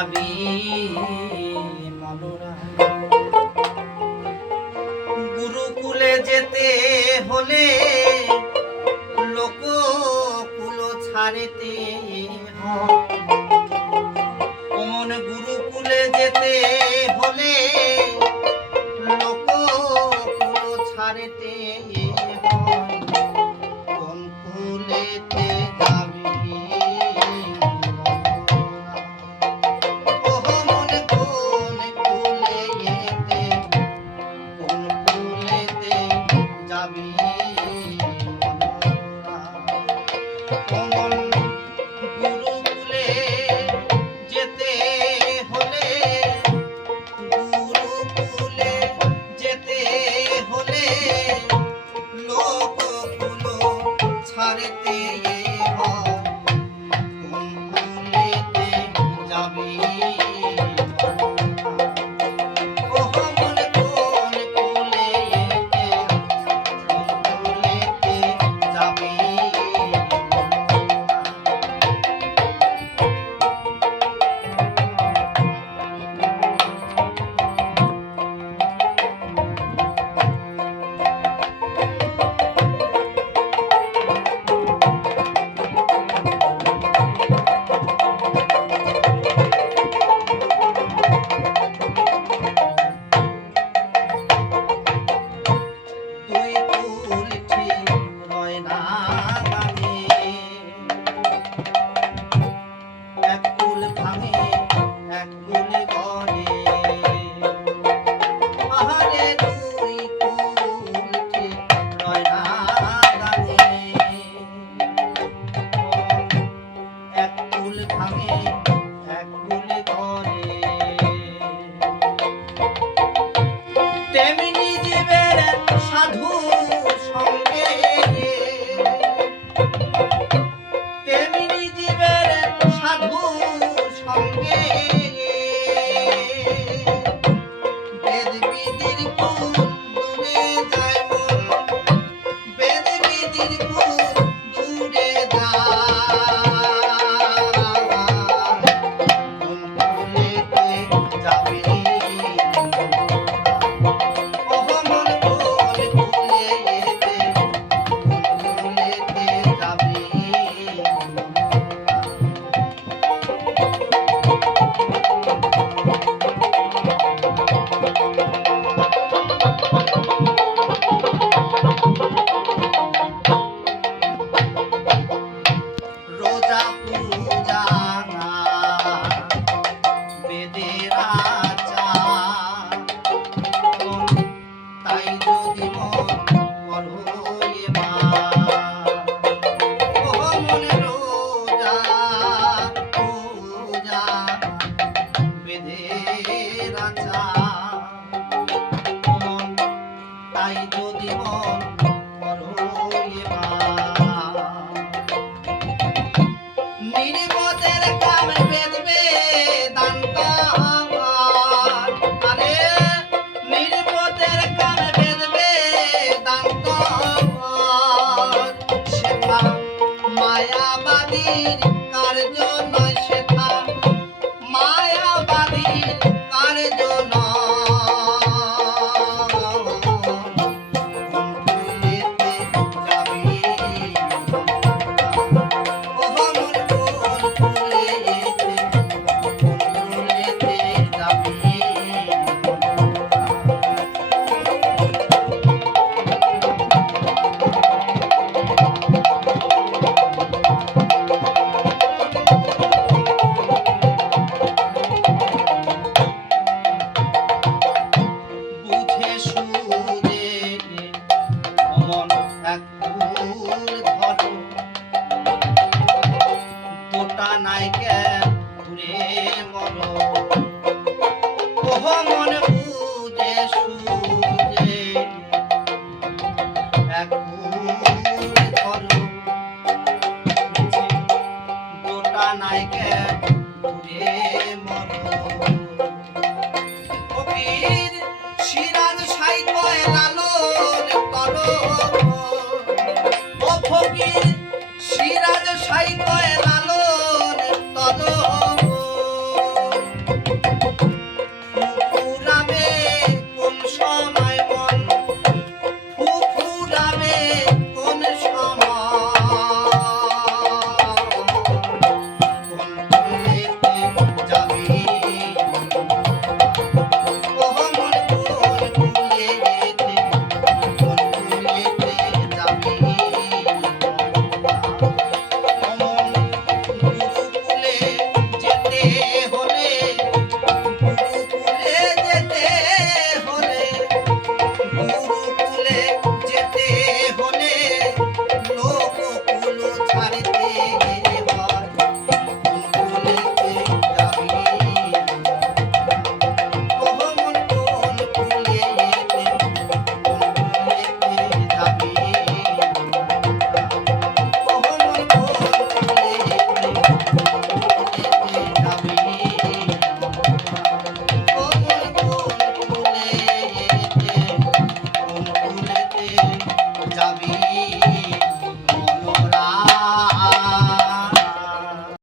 যাবি মনোরা। গুরুকুলে যেতে হলে লোককুল ছাড়িতে হয়। কোন গুরুকুলে যেতে হলে লোককুল ছাড়িতে হয়। কোন কুলেতে যাবি গুরুকুলে যেতে হলে লোককুল ছাড়তে হয়। কোন কুলেতে যাবি তেমনি জীবের সাধু সঙ্গে, তেমনি জীবের সাধু সঙ্গে বেদ বিধির কুল দূরে যায় মন, বেদ বিধির কুল দূরে রোজা পূজা বেদের আচার, তাই যদি মন করো মনে রোজা পূজা বেদের আচার, তাই যদি মন করো নির্বোধের কাম বেদবে দান্ত, আরে নির্বোধের কাম বেদবে দান্ত, সেথা মায়াবাদীর কার্য নয়, সেথা মায়াবাদীর কার্য নয়। মন বুঝে সুঝে এক ধরো গোটা নাইকে ঘুরে মরো। কবির সিরাজ সাই কয়লা